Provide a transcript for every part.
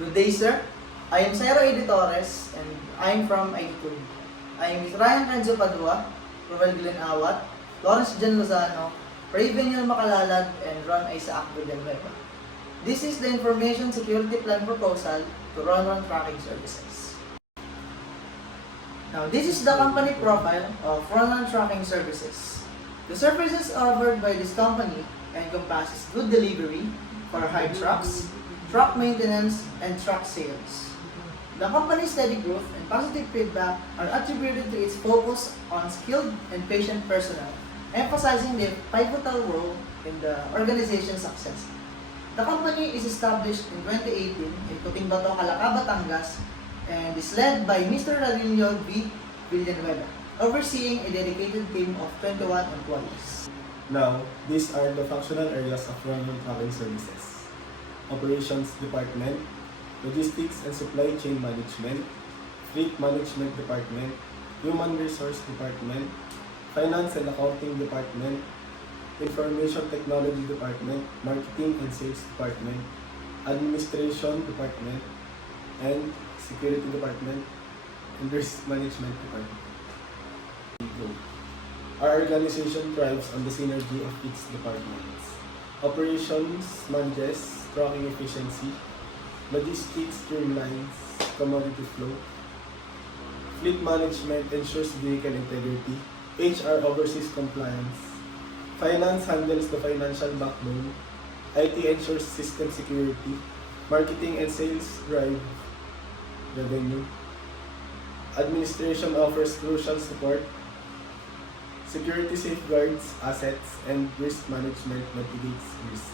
Good day, sir. I am Cyril Editores and I am from IT2. I am with Ryan Renzo Padua, Roel Glenn Awat, Lawrence Jan Lozano, Ravenel Macalalad, and Ron Isaac Villanueva. This is the Information Security Plan proposal to Ron Tracking Services. Now, this is the company profile of Ron Tracking Services. The services offered by this company encompasses good delivery for hire trucks, truck maintenance, and truck sales. The company's steady growth and positive feedback are attributed to its focus on skilled and patient personnel, emphasizing their pivotal role in the organization's success. The company is established in 2018 in Cotabato, Calaca, Batangas, and is led by Mr. Ravenel V. Villanueva, overseeing a dedicated team of 21 employees. Now, these are the functional areas of Ron Tracking Services: Operations Department, Logistics and Supply Chain Management, Fleet Management Department, Human Resource Department, Finance and Accounting Department, Information Technology Department, Marketing and Sales Department, Administration Department, and Security Department, and Risk Management Department. Our organization thrives on the synergy of its departments. Operations manages tracking efficiency, logistics streamlines commodity flow, fleet management ensures vehicle integrity, HR oversees compliance, finance handles the financial backbone, IT ensures system security, marketing and sales drive revenue, administration offers crucial support, security safeguards assets, and risk management mitigates risks.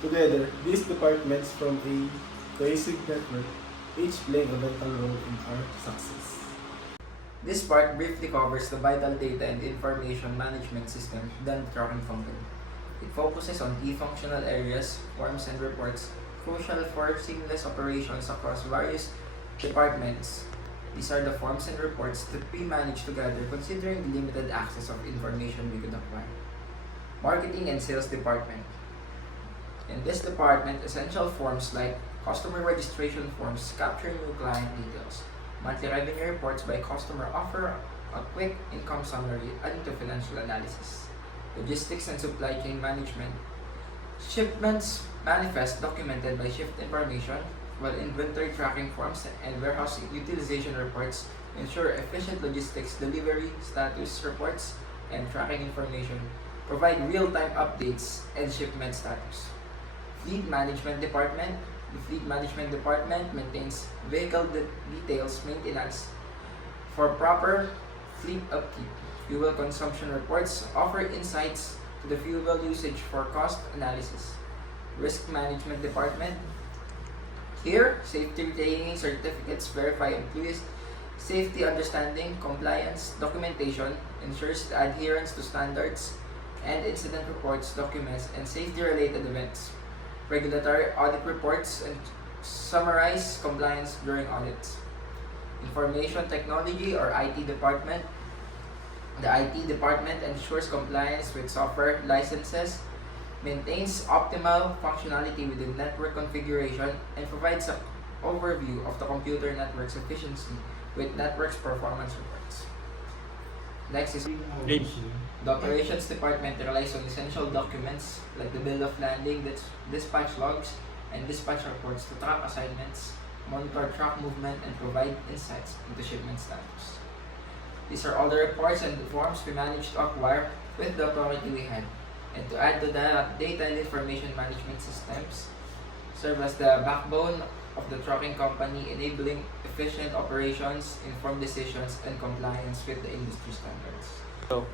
Together, these departments form a cohesive network, each playing a vital role in our success. This part briefly covers the vital data and information management system done tracking company. It focuses on key functional areas, forms and reports, crucial for seamless operations across various departments. These are the forms and reports that we manage together considering the limited access of information we could acquire. Marketing and Sales Department. In this department, essential forms like customer registration forms capture new client details. Monthly revenue reports by customer offer a quick income summary adding to financial analysis. Logistics and Supply Chain Management. Shipments manifest documented by shift information, while inventory tracking forms and warehouse utilization reports ensure efficient logistics delivery status reports and tracking information provide real-time updates and shipment status. Fleet Management Department. The Fleet Management Department maintains vehicle details maintenance for proper fleet upkeep. Fuel consumption reports offer insights to the fuel usage for cost analysis. Risk Management Department. Here, safety training certificates verify employees' safety understanding, compliance, documentation, ensures the adherence to standards, and incident reports, documents, and safety-related events. Regulatory audit reports and summarize compliance during audits. Information Technology or IT Department. The IT Department ensures compliance with software licenses, maintains optimal functionality within network configuration, and provides an overview of the computer network's efficiency with network's performance reports. Next is the Operations Department relies on essential documents like the bill of landing, dispatch logs, and dispatch reports to track assignments, monitor truck movement, and provide insights into shipment status. These are all the reports and forms we managed to acquire with the authority we had. And to add to that, data and information management systems serve as the backbone of the trucking company, enabling efficient operations, informed decisions, and compliance with the industry standards.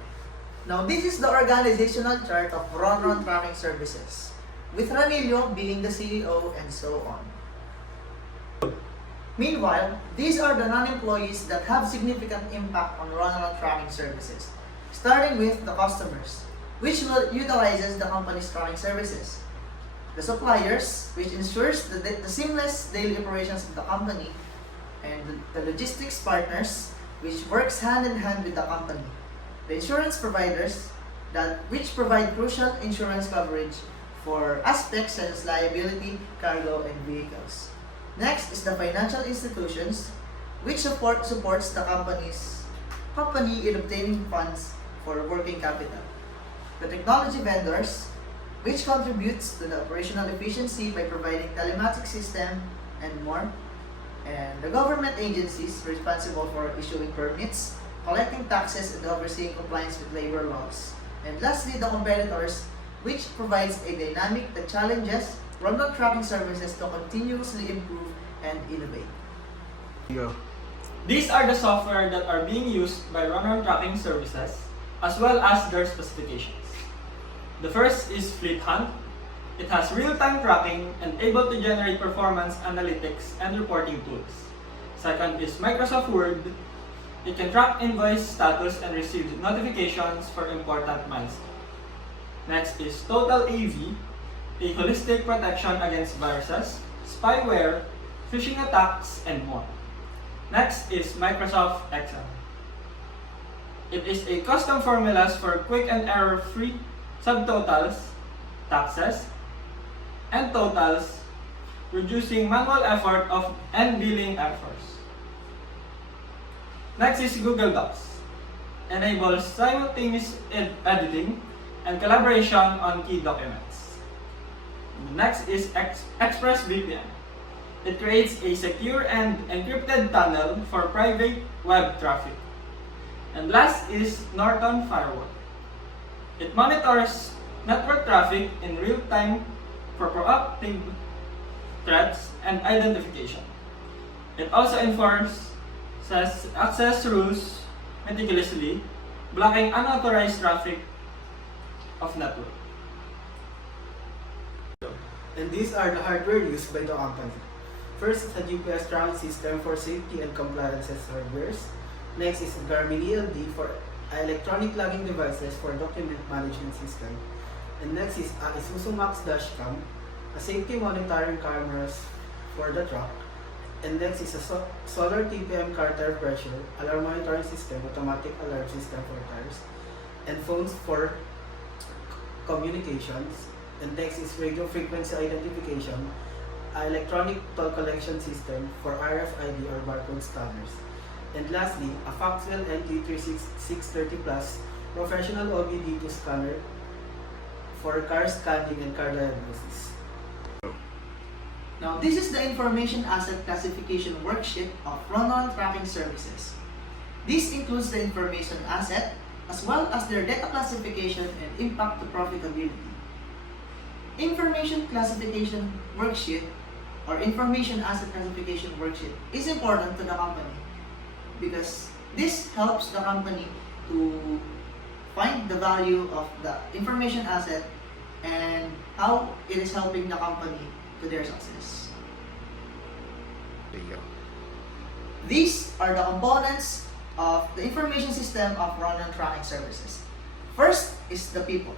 Now, this is the organizational chart of Ron Tracking Services, with Ranillo being the CEO and so on. Meanwhile, these are the non-employees that have significant impact on Ron Tracking Services, starting with the customers, which utilizes the company's tracking services. The suppliers, which ensures the seamless daily operations of the company, and the logistics partners, which works hand in hand with the company. The insurance providers, which provide crucial insurance coverage for aspects such as liability, cargo, and vehicles. Next is the financial institutions, which supports the company in obtaining funds for working capital. The technology vendors, which contributes to the operational efficiency by providing telematics system and more. And the government agencies responsible for issuing permits, collecting taxes, and overseeing compliance with labor laws. And lastly, the competitors, which provides a dynamic that challenges rundown tracking services to continuously improve and innovate. These are the software that are being used by rundown tracking services as well as their specifications. The first is Fleet Hunt. It has real-time tracking and able to generate performance analytics and reporting tools. Second is Microsoft Word. It can track invoice status and receive notifications for important milestones. Next is Total AV, a holistic protection against viruses, spyware, phishing attacks, and more. Next is Microsoft Excel. It is a custom formulas for quick and error-free subtotals, taxes, and totals, reducing manual effort and billing efforts. Next is Google Docs. Enables simultaneous editing and collaboration on key documents. Next is ExpressVPN. It creates a secure and encrypted tunnel for private web traffic. And last is Norton Firewall. It monitors network traffic in real time for proactive threats and identification. It also enforces access rules meticulously, blocking unauthorized traffic of network. And these are the hardware used by the company. First is a GPS tracking system for safety and compliance hardwares. Next is a Garmin ELD for electronic logging devices for document management system. And next is a Isuzu Max Dashcam, a safety monitoring cameras for the truck. And next is a solar TPM car tire pressure, alarm monitoring system, automatic alarm system for tires, and phones for communications. And next is radio frequency identification, electronic toll collection system for RFID or barcode scanners. And lastly, a Foxwell NT3630 Plus professional OBD2 scanner for car scanning and car diagnosis. Now, this is the Information Asset Classification Worksheet of rundown tracking services. This includes the information asset as well as their data classification and impact to profitability. Information Classification Worksheet or Information Asset Classification Worksheet is important to the company because this helps the company to find the value of the information asset and how it is helping the company to their success. These are the components of the information system of rundown tracking services. First is the people.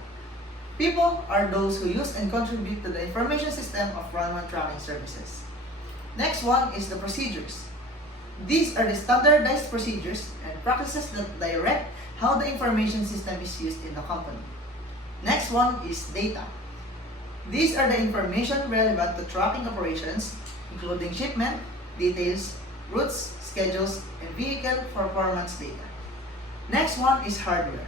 People are those who use and contribute to the information system of rundown tracking services. Next one is the procedures. These are the standardized procedures and practices that direct how the information system is used in the company. Next one is data. These are the information relevant to tracking operations, including shipment, details, routes, schedules, and vehicle performance data. Next one is hardware.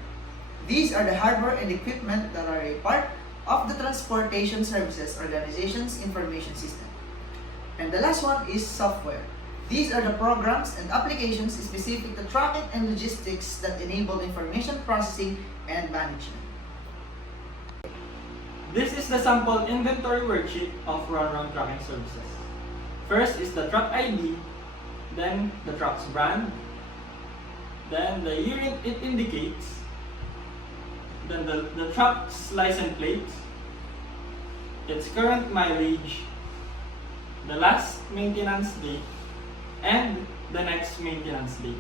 These are the hardware and equipment that are a part of the Transportation Services Organization's information system. And the last one is software. These are the programs and applications specific to tracking and logistics that enable information processing and management. This is the sample inventory worksheet of rundown tracking services. First is the truck ID, then the truck's brand, then the year it indicates, then the truck's license plate, its current mileage, the last maintenance date, and the next maintenance date.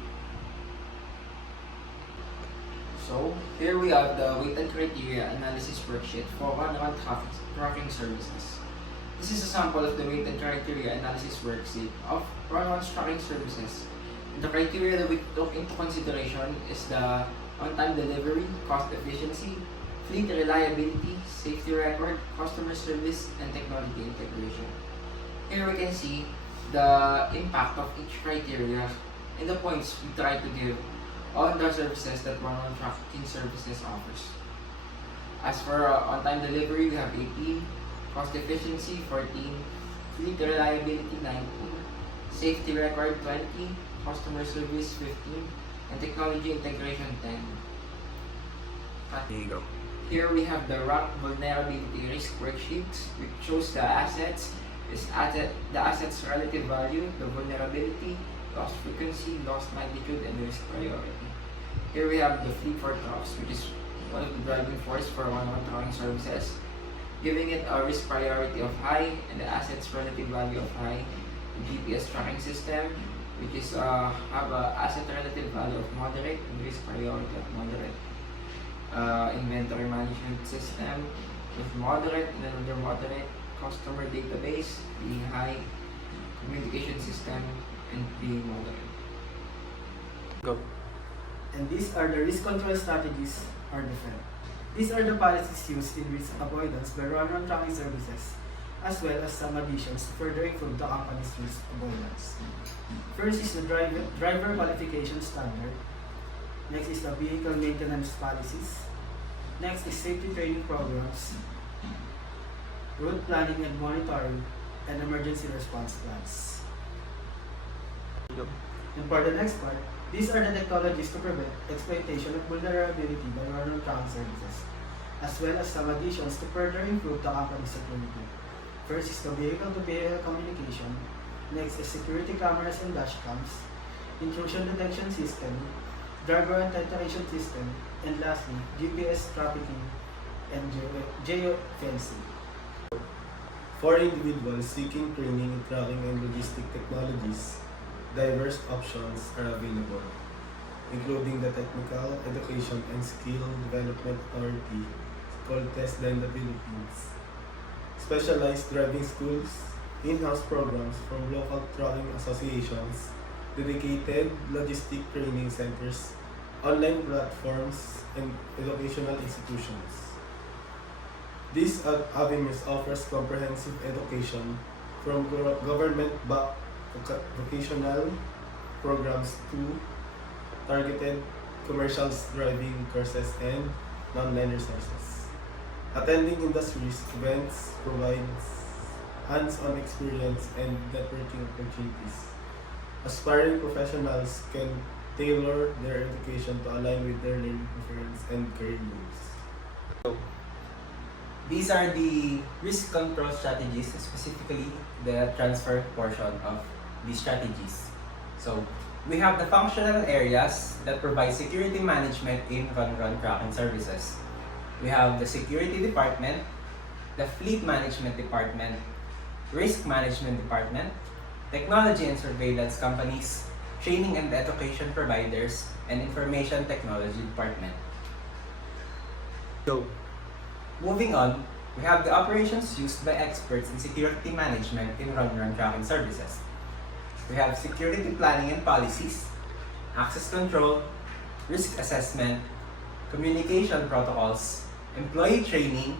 So, here we have the weighted criteria analysis worksheet for rundown tracking services. This is a sample of the weighted criteria analysis worksheet of rundown tracking services. The criteria that we took into consideration is the on-time delivery, cost efficiency, fleet reliability, safety record, customer service, and technology integration. Here we can see the impact of each criteria and the points we try to give on the services that run-on tracking services offers. As for on-time delivery, we have 18, cost efficiency 14, fleet reliability 19, safety record 20, customer service 15, and technology integration 10. There you go. Here we have the RAC vulnerability risk worksheets, which shows the assets, the assets relative value, the vulnerability, loss frequency, loss magnitude, and risk priority. Here we have the fleet for trucks, which is one of the driving force for one-on-one trucking services, giving it a risk priority of high and the assets relative value of high. The GPS tracking system, which is have a asset relative value of moderate and risk priority of moderate. Inventory management system with moderate and then under moderate. Customer database being high. Communication system and being moderate. Go. And these are the risk control strategies or different. These are the policies used in risk avoidance by run-on tracking services, as well as some additions to further improve the company's risk avoidance. First is the driver qualification standard. Next is the vehicle maintenance policies. Next is safety training programs, route planning and monitoring, and emergency response plans. Go. And for the next part, these are the technologies to prevent exploitation of vulnerability by run-on tracking services, as well as some additions to further improve the company's security. First is the vehicle-to-vehicle communication. Next is security cameras and dashcams, intrusion detection system, driver authentication system, and lastly, GPS trafficking and geofencing. For individuals seeking training in tracking and logistic technologies, diverse options are available, including the Technical Education and Skill Development Authority, called TESDA in the Philippines, specialized driving schools, in-house programs from local tracking associations, dedicated logistic training centers, online platforms, and educational institutions. These avenues offers comprehensive education from government-backed vocational programs to targeted commercial driving courses and non-line resources. Attending industries events provides hands-on experience and networking opportunities. Aspiring professionals can tailor their education to align with their learning preference and career goals. These are the risk control strategies, specifically the transfer portion of these strategies. So, we have the functional areas that provide security management in run-run tracking services. We have the security department, the fleet management department, risk management department, technology and surveillance companies, training and education providers, and information technology department. Go. Moving on, we have the operations used by experts in security management in run-run tracking services. We have security planning and policies, access control, risk assessment, communication protocols, employee training,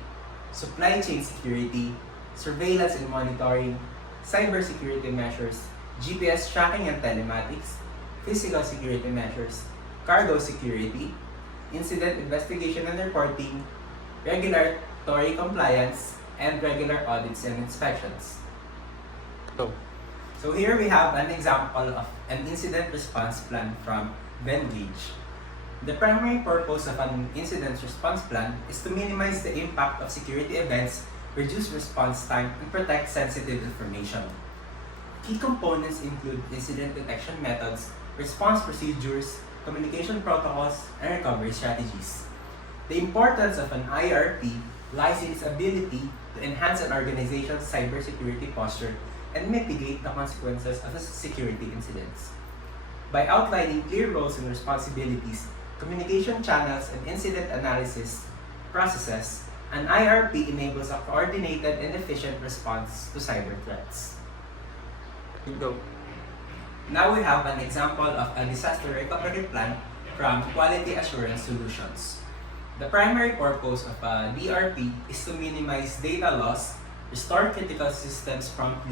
supply chain security, surveillance and monitoring, cybersecurity measures, GPS tracking and telematics, physical security measures, cargo security, incident investigation and reporting, regulatory compliance, and regular audits and inspections. So here we have an example of an incident response plan from Vengage. The primary purpose of an incident response plan is to minimize the impact of security events, reduce response time, and protect sensitive information. Key components include incident detection methods, response procedures, communication protocols, and recovery strategies. The importance of an IRP lies in its ability to enhance an organization's cybersecurity posture and mitigate the consequences of security incidents. By outlining clear roles and responsibilities, communication channels, and incident analysis processes, an IRP enables a coordinated and efficient response to cyber threats. Go. Now we have an example of a disaster recovery plan from Quality Assurance Solutions. The primary purpose of a DRP is to minimize data loss, restore critical systems promptly,